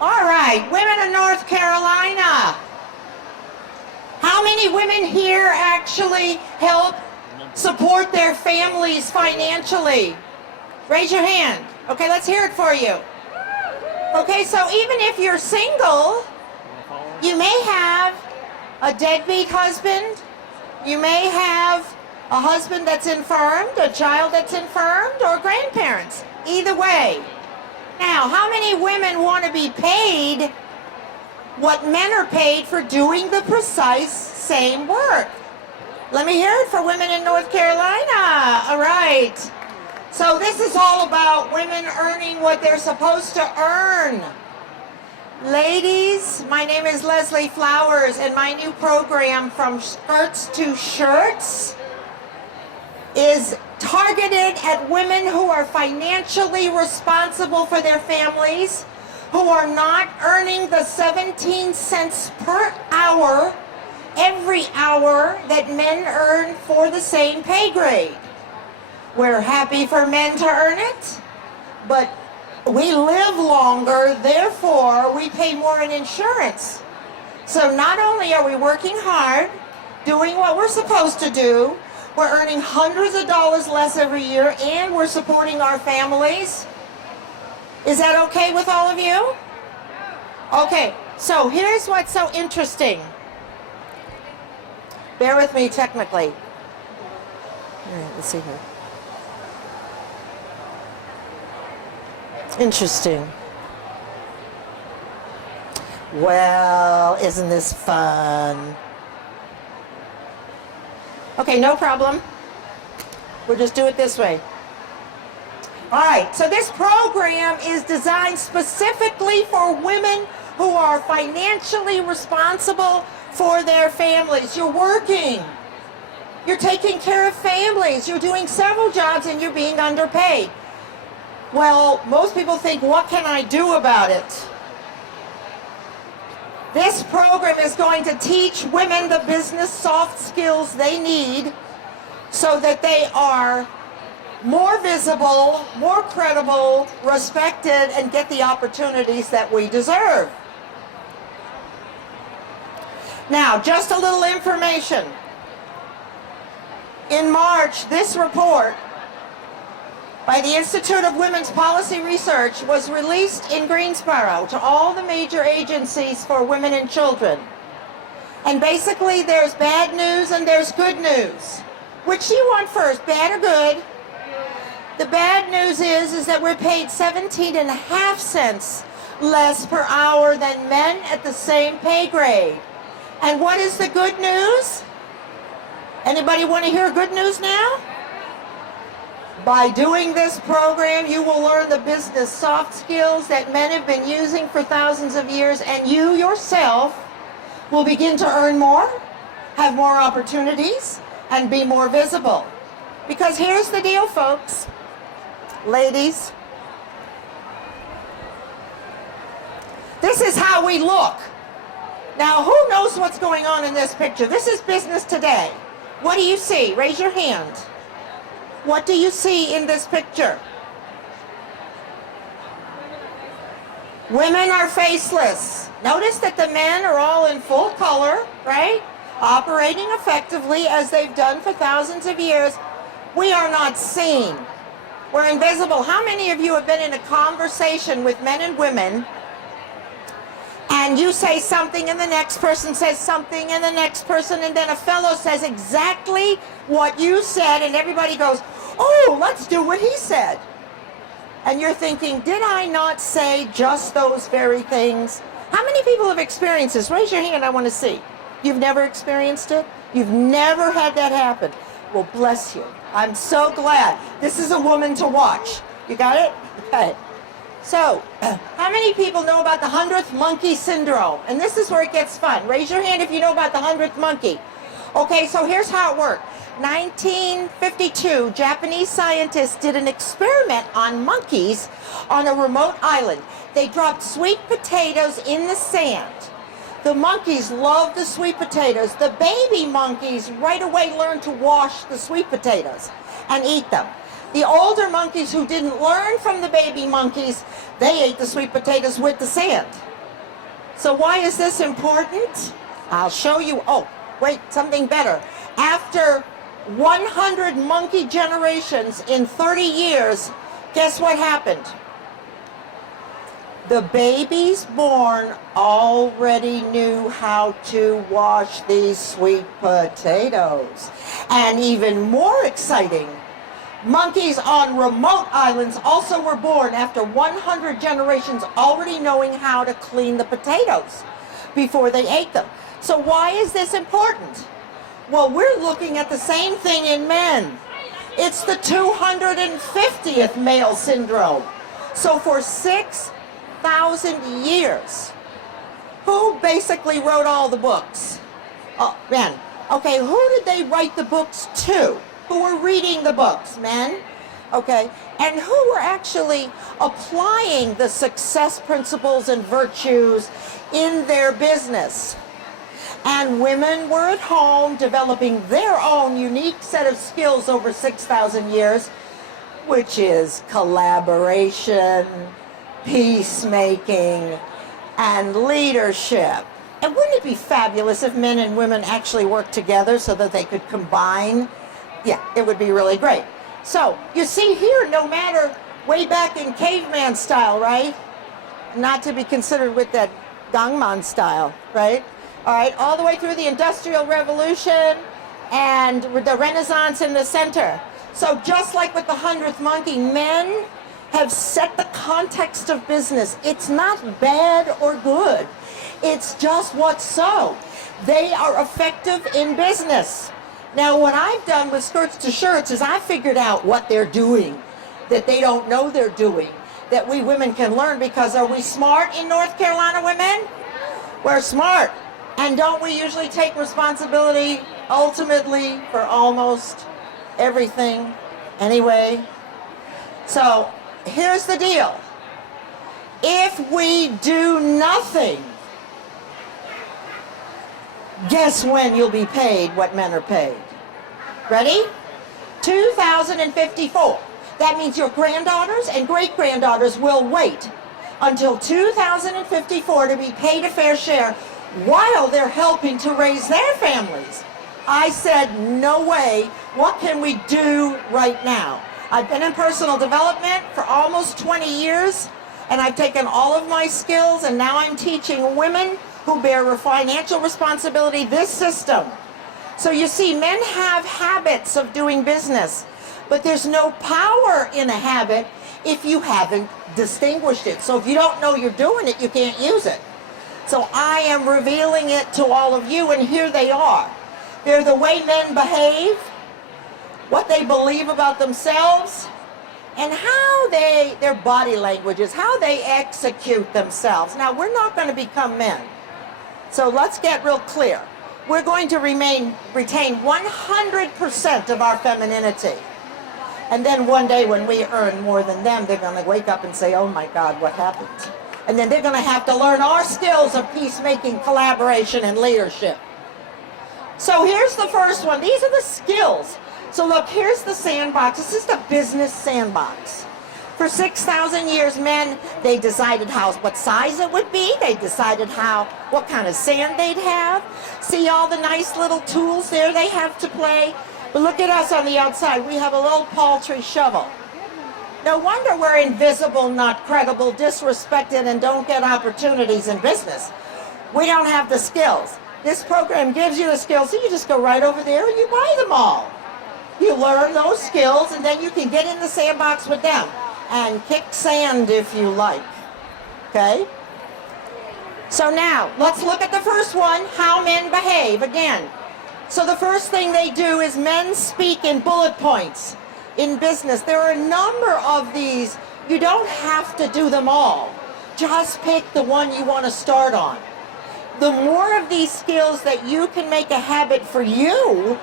All right, women of North Carolina. How many women here actually help support their families financially? Raise your hand. Okay, let's hear it for you. Okay, so even if you're single, you may have a deadbeat husband, you may have a husband that's infirmed, a child that's infirmed, or grandparents. Either way. Now, how many women want to be paid what men are paid for doing the precise same work? Let me hear it for women in North Carolina. All right. So this is all about women earning what they're supposed to earn. Ladies, my name is Leslie Flowers, and my new program, From Skirts to Shirts, is targeted at women who are financially responsible for their families, who are not earning the 17 cents per hour every hour that men earn for the same pay grade. We're happy for men to earn it, but we live longer, therefore we pay more in insurance. So not only are we working hard, doing what we're supposed to do, we're earning hundreds of dollars less every year, and we're supporting our families. Is that okay with all of you? Okay, so here's what's so interesting. Bear with me technically. All right, let's see here. Interesting. Well, isn't this fun? Okay, no problem. We'll just do it this way. All right, so this program is designed specifically for women who are financially responsible for their families. You're working. You're taking care of families. You're doing several jobs and you're being underpaid. Well, most people think, what can I do about it? This program is going to teach women the business soft skills they need so that they are more visible, more credible, respected, and get the opportunities that we deserve. Now, just a little information. In March, this report by the Institute of Women's Policy Research was released in Greensboro to all the major agencies for women and children. And basically there's bad news and there's good news. Which do you want first, bad or good? The bad news is that we're paid 17.5 cents less per hour than men at the same pay grade. And what is the good news? Anybody want to hear good news now? By doing this program, you will learn the business soft skills that men have been using for thousands of years, and you yourself will begin to earn more, have more opportunities, and be more visible. Because here's the deal, folks. Ladies, this is how we look. Now, who knows what's going on in this picture? This is business today. What do you see? Raise your hand. What do you see in this picture? Women are faceless. Notice that the men are all in full color, right? Operating effectively as they've done for thousands of years. We are not seen. We're invisible. How many of you have been in a conversation with men and women, and you say something and the next person says something and the next person, and then a fellow says exactly what you said and everybody goes, oh, let's do what he said. And you're thinking, did I not say just those very things? How many people have experienced this? Raise your hand, I want to see. You've never experienced it? You've never had that happen? Well, bless you. I'm so glad. This is a woman to watch. You got it? Okay. So, how many people know about the 100th monkey syndrome? And this is where it gets fun. Raise your hand if you know about the 100th monkey. Okay, so here's how it worked. 1952, Japanese scientists did an experiment on monkeys on a remote island. They dropped sweet potatoes in the sand. The monkeys loved the sweet potatoes. The baby monkeys right away learned to wash the sweet potatoes and eat them. The older monkeys who didn't learn from the baby monkeys, they ate the sweet potatoes with the sand. So why is this important? I'll show you. Oh, wait, something better. After 100 monkey generations in 30 years, guess what happened? The babies born already knew how to wash these sweet potatoes. And even more exciting, monkeys on remote islands also were born after 100 generations already knowing how to clean the potatoes before they ate them. So why is this important? Well, we're looking at the same thing in men. It's the 250th male syndrome. So for 6,000 years, who basically wrote all the books? Oh, men. Okay, who did they write the books to? Who were reading the books? Men. Okay, and who were actually applying the success principles and virtues in their business? And women were at home developing their own unique set of skills over 6,000 years, which is collaboration, peacemaking, and leadership. And wouldn't it be fabulous if men and women actually worked together so that they could combine? Yeah, it would be really great. So, you see here, no matter way back in caveman style, right? Not to be considered with that Gangman style, right? All right, all the way through the Industrial Revolution and the Renaissance in the center. So just like with the 100th monkey, men have set the context of business. It's not bad or good. It's just what's so. They are effective in business. Now, what I've done with Skirts to Shirts is I figured out what they're doing that they don't know they're doing, that we women can learn, because are we smart in North Carolina, women? We're smart. And don't we usually take responsibility ultimately for almost everything anyway? So here's the deal. If we do nothing, guess when you'll be paid what men are paid? Ready? 2054. That means your granddaughters and great-granddaughters will wait until 2054 to be paid a fair share while they're helping to raise their families. I said, no way. What can we do right now? I've been in personal development for almost 20 years, and I've taken all of my skills, and now I'm teaching women who bear financial responsibility this system. So you see, men have habits of doing business, but there's no power in a habit if you haven't distinguished it. So if you don't know you're doing it, you can't use it. So I am revealing it to all of you, and here they are. They're the way men behave, what they believe about themselves, and how their body language is, how they execute themselves. Now, we're not going to become men. So let's get real clear. We're going to retain 100% of our femininity. And then one day when we earn more than them, they're going to wake up and say, oh my God, what happened? And then they're going to have to learn our skills of peacemaking, collaboration, and leadership. So here's the first one. These are the skills. So look, here's the sandbox. This is the business sandbox. For 6,000 years, men, they decided what size it would be. They decided what kind of sand they'd have. See all the nice little tools there they have to play. But look at us on the outside. We have a little paltry shovel. No wonder we're invisible, not credible, disrespected, and don't get opportunities in business. We don't have the skills. This program gives you the skills, so you just go right over there and you buy them all. You learn those skills, and then you can get in the sandbox with them and kick sand if you like. Okay? So now, let's look at the first one, how men behave again. So the first thing they do is men speak in bullet points. In business, there are a number of these. You don't have to do them all. Just pick the one you want to start on. The more of these skills that you can make a habit for you,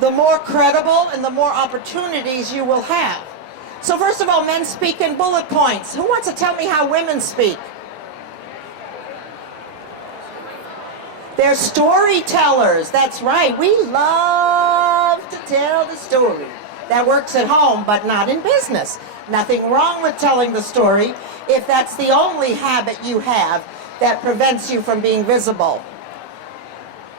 the more credible and the more opportunities you will have. So first of all, men speak in bullet points. Who wants to tell me how women speak? They're storytellers. That's right. We love to tell the story. That works at home, but not in business. Nothing wrong with telling the story if that's the only habit you have that prevents you from being visible.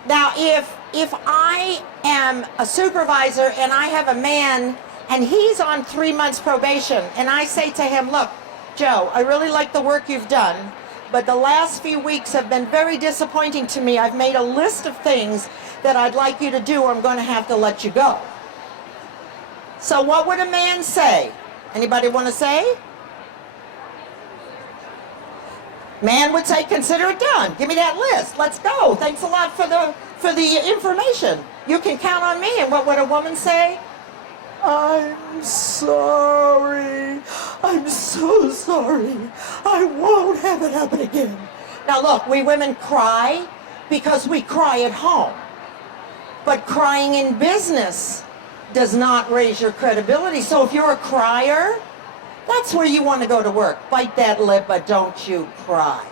Now, if I am a supervisor and I have a man and he's on 3 months probation, and I say to him, look, Joe, I really like the work you've done, but the last few weeks have been very disappointing to me. I've made a list of things that I'd like you to do, or I'm going to have to let you go. So what would a man say? Anybody want to say? Man would say, consider it done. Give me that list. Let's go. Thanks a lot for the information. You can count on me. And what would a woman say? I'm sorry. I'm so sorry. I won't have it happen again. Now look, we women cry because we cry at home. But crying in business does not raise your credibility. So if you're a crier, that's where you want to go to work. Bite that lip, but don't you cry.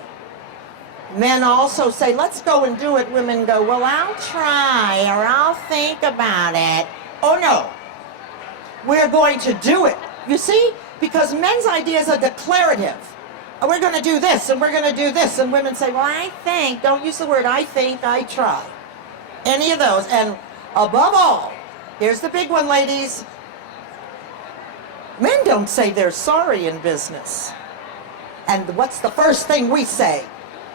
Men also say, let's go and do it. Women go, well, I'll try, or I'll think about it. Oh no, we're going to do it. You see? Because men's ideas are declarative. Oh, we're going to do this, and we're going to do this. And women say, well, I think. Don't use the word I think, I try. Any of those. And above all, here's the big one, ladies. Men don't say they're sorry in business. And what's the first thing we say?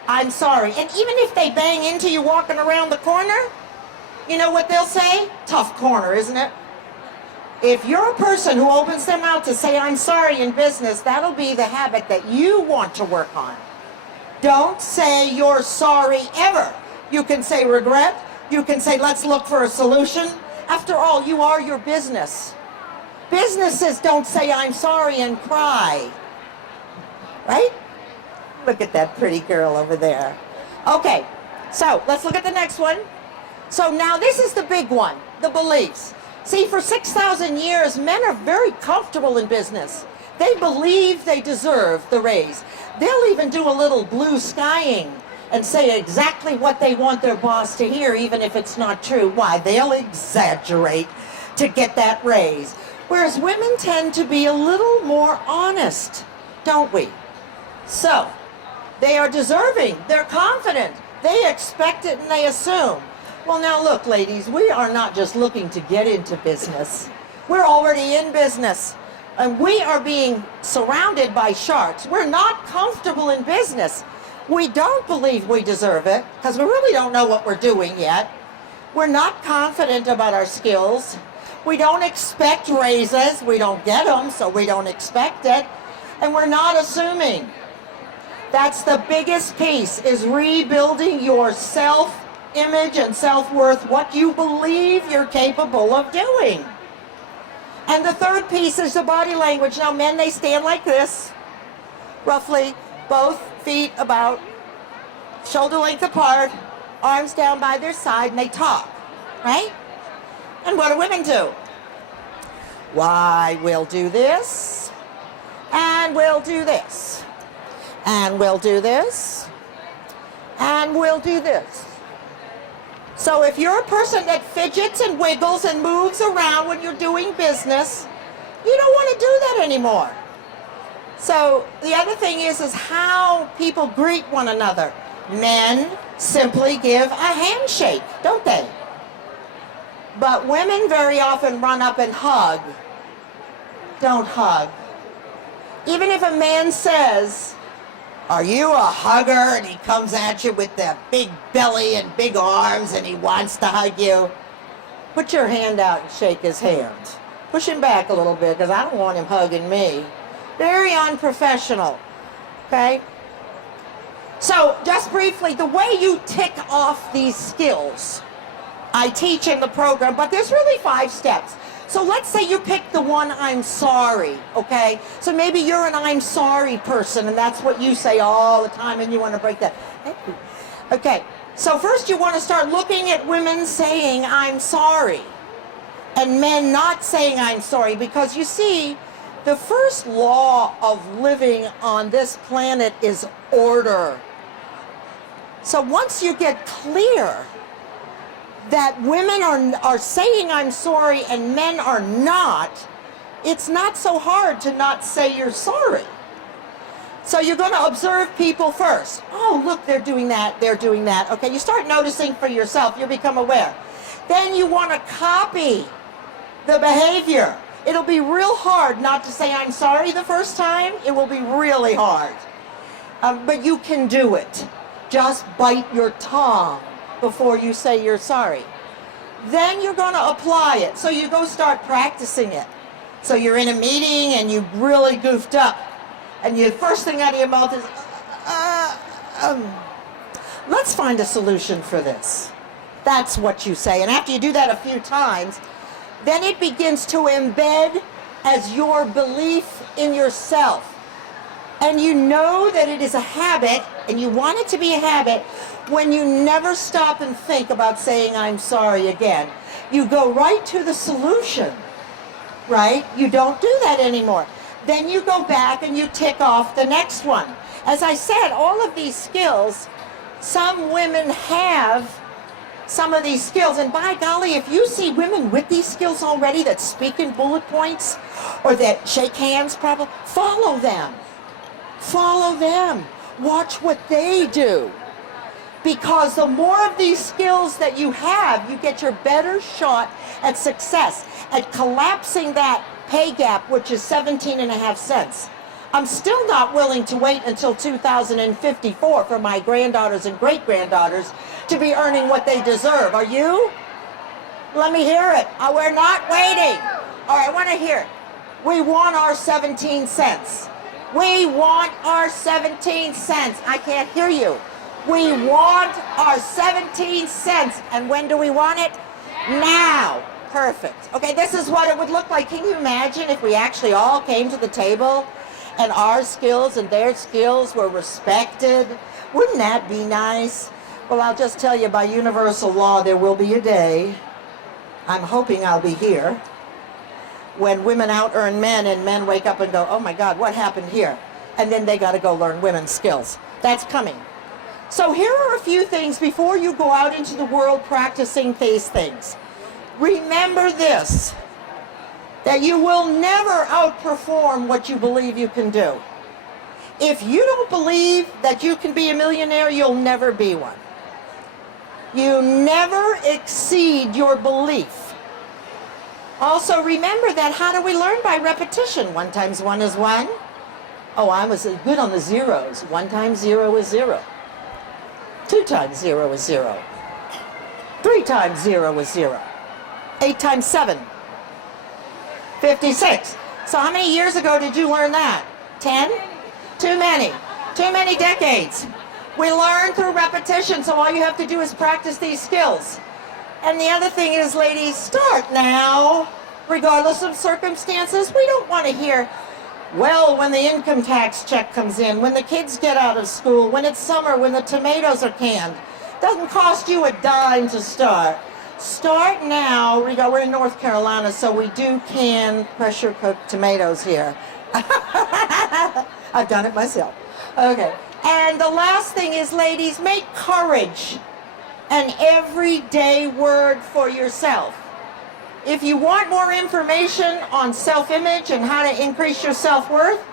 I'm sorry. And even if they bang into you walking around the corner, you know what they'll say? Tough corner, isn't it? If you're a person who opens their mouth to say I'm sorry in business, that'll be the habit that you want to work on. Don't say you're sorry ever. You can say regret. You can say let's look for a solution. After all, you are your business. Businesses don't say I'm sorry and cry. Right? Look at that pretty girl over there. Okay, so let's look at the next one. So now this is the big one, the beliefs. See, for 6,000 years, men are very comfortable in business. They believe they deserve the raise. They'll even do a little blue skying and say exactly what they want their boss to hear, even if it's not true. Why? They'll exaggerate to get that raise. Whereas women tend to be a little more honest, don't we? So, they are deserving, they're confident, they expect it and they assume. Well now look ladies, we are not just looking to get into business. We're already in business. And we are being surrounded by sharks. We're not comfortable in business. We don't believe we deserve it, because we really don't know what we're doing yet. We're not confident about our skills. We don't expect raises. We don't get them, so we don't expect it. And we're not assuming. That's the biggest piece, is rebuilding your self-image and self-worth, what you believe you're capable of doing. And the third piece is the body language. Now, men, they stand like this, roughly, both feet about shoulder length apart, arms down by their side, and they talk, right? And what do women do? Why, we'll do this, and we'll do this, and we'll do this, and we'll do this. So if you're a person that fidgets and wiggles and moves around when you're doing business, you don't want to do that anymore. So the other thing is how people greet one another. Men simply give a handshake, don't they? But women very often run up and hug. Don't hug. Even if a man says, are you a hugger? And he comes at you with that big belly and big arms and he wants to hug you. Put your hand out and shake his hand. Push him back a little bit because I don't want him hugging me. Very unprofessional, okay? So just briefly, the way you tick off these skills, I teach in the program, but there's really 5 steps. So let's say you pick the one, I'm sorry, okay? So maybe you're an I'm sorry person, and that's what you say all the time, and you want to break that. Okay, so first you want to start looking at women saying I'm sorry, and men not saying I'm sorry, because you see, the first law of living on this planet is order. So once you get clear that women are saying I'm sorry and men are not, it's not so hard to not say you're sorry. So you're going to observe people first. Oh, look, they're doing that, they're doing that. Okay, you start noticing for yourself, you become aware. Then you want to copy the behavior. It'll be real hard not to say I'm sorry the first time. It will be really hard. But you can do it. Just bite your tongue before you say you're sorry. Then you're going to apply it. So you go start practicing it. So you're in a meeting and you really goofed up. And the first thing out of your mouth is, let's find a solution for this. That's what you say. And after you do that a few times, then it begins to embed as your belief in yourself. And you know that it is a habit, and you want it to be a habit, when you never stop and think about saying I'm sorry again. You go right to the solution, right? You don't do that anymore. Then you go back and you tick off the next one. As I said, all of these skills, some women have some of these skills. And by golly, if you see women with these skills already that speak in bullet points or that shake hands probably, follow them. Follow them. Watch what they do. Because the more of these skills that you have, you get your better shot at success, at collapsing that pay gap, which is 17.5 cents. I'm still not willing to wait until 2054 for my granddaughters and great-granddaughters to be earning what they deserve. Are you? Let me hear it. We're not waiting. All right, I want to hear it. We want our 17 cents. We want our 17 cents. I can't hear you. We want our 17 cents. And when do we want it? Now. Perfect. Okay, this is what it would look like. Can you imagine if we actually all came to the table and our skills and their skills were respected? Wouldn't that be nice? Well, I'll just tell you, by universal law, there will be a day, I'm hoping I'll be here, when women out-earn men and men wake up and go, oh my God, what happened here? And then they got to go learn women's skills. That's coming. So here are a few things before you go out into the world practicing these things. Remember this, that you will never outperform what you believe you can do. If you don't believe that you can be a millionaire, you'll never be one. You never exceed your belief. Also remember that how do we learn? By repetition. 1 times 1 is 1. Oh, I was good on the zeros. 1 times 0 is 0. 2 times 0 is 0. 3 times 0 is 0. 8 times 7, 56. So how many years ago did you learn that? 10? Too many. Too many decades. We learn through repetition, so all you have to do is practice these skills. And the other thing is, ladies, start now, regardless of circumstances. We don't want to hear, well, when the income tax check comes in, when the kids get out of school, when it's summer, when the tomatoes are canned. Doesn't cost you a dime to start. Start now. We're in North Carolina, so we do can pressure cook tomatoes here. I've done it myself. Okay. And the last thing is, ladies, make courage an everyday word for yourself. If you want more information on self-image and how to increase your self-worth,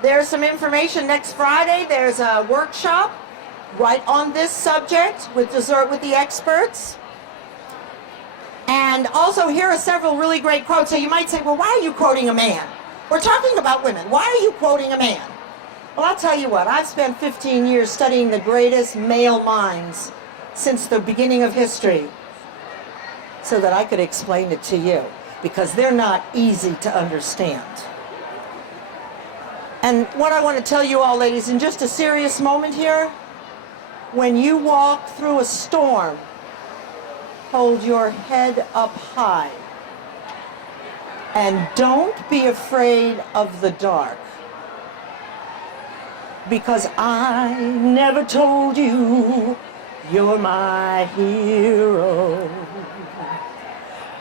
there's some information next Friday. There's a workshop right on this subject with Dessert with the Experts. And also, here are several really great quotes. So you might say, well, why are you quoting a man? We're talking about women. Why are you quoting a man? Well, I'll tell you what. I've spent 15 years studying the greatest male minds since the beginning of history so that I could explain it to you, because they're not easy to understand. And what I want to tell you all, ladies, in just a serious moment here, when you walk through a storm, hold your head up high. And don't be afraid of the dark. Because I never told you you're my hero.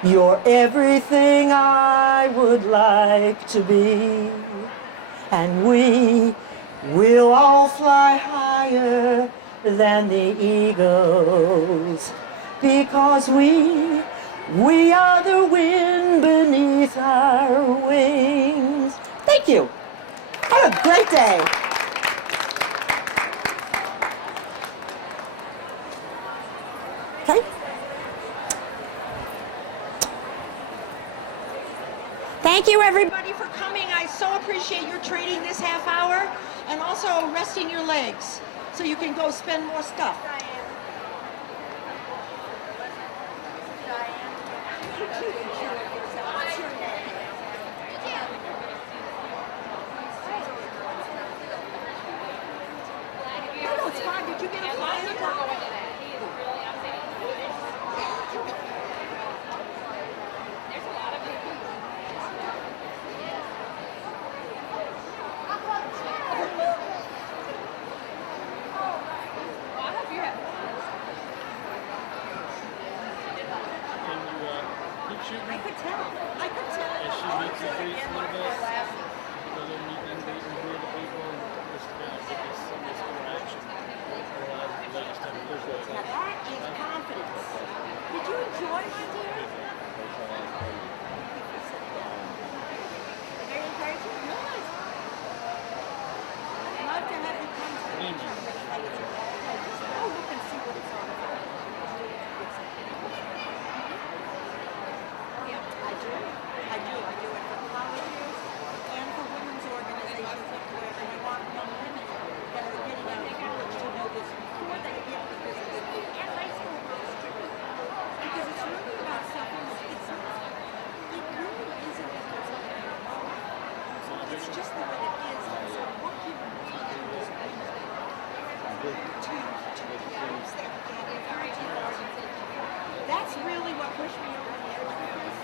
You're everything I would like to be. And we will all fly higher than the eagles. Because we are the wind beneath our wings. Thank you. Have a great day. Okay. Thank you, everybody, for coming. I so appreciate your trading this half hour and also resting your legs so you can go spend more stuff. No, it's fine. Did you get a flyer? I could tell. I could tell. As she meets the police a little bit, because they're meeting and dating with the people, and just to kind of get this interaction. The latest time of the Now that is confidence. Did you enjoy my dear? Very encouraging? Good. I'd love to have you come to the Oh, look and see what it's all about. I do it for colleges and for women's organizations where we want young women that are getting out of college to know this before they get the business and high school girls too. Because it's really about something it really isn't about something you know. It's just the way it is. So what you need to do is to use that energy. That's really what pushed me over the edge with this.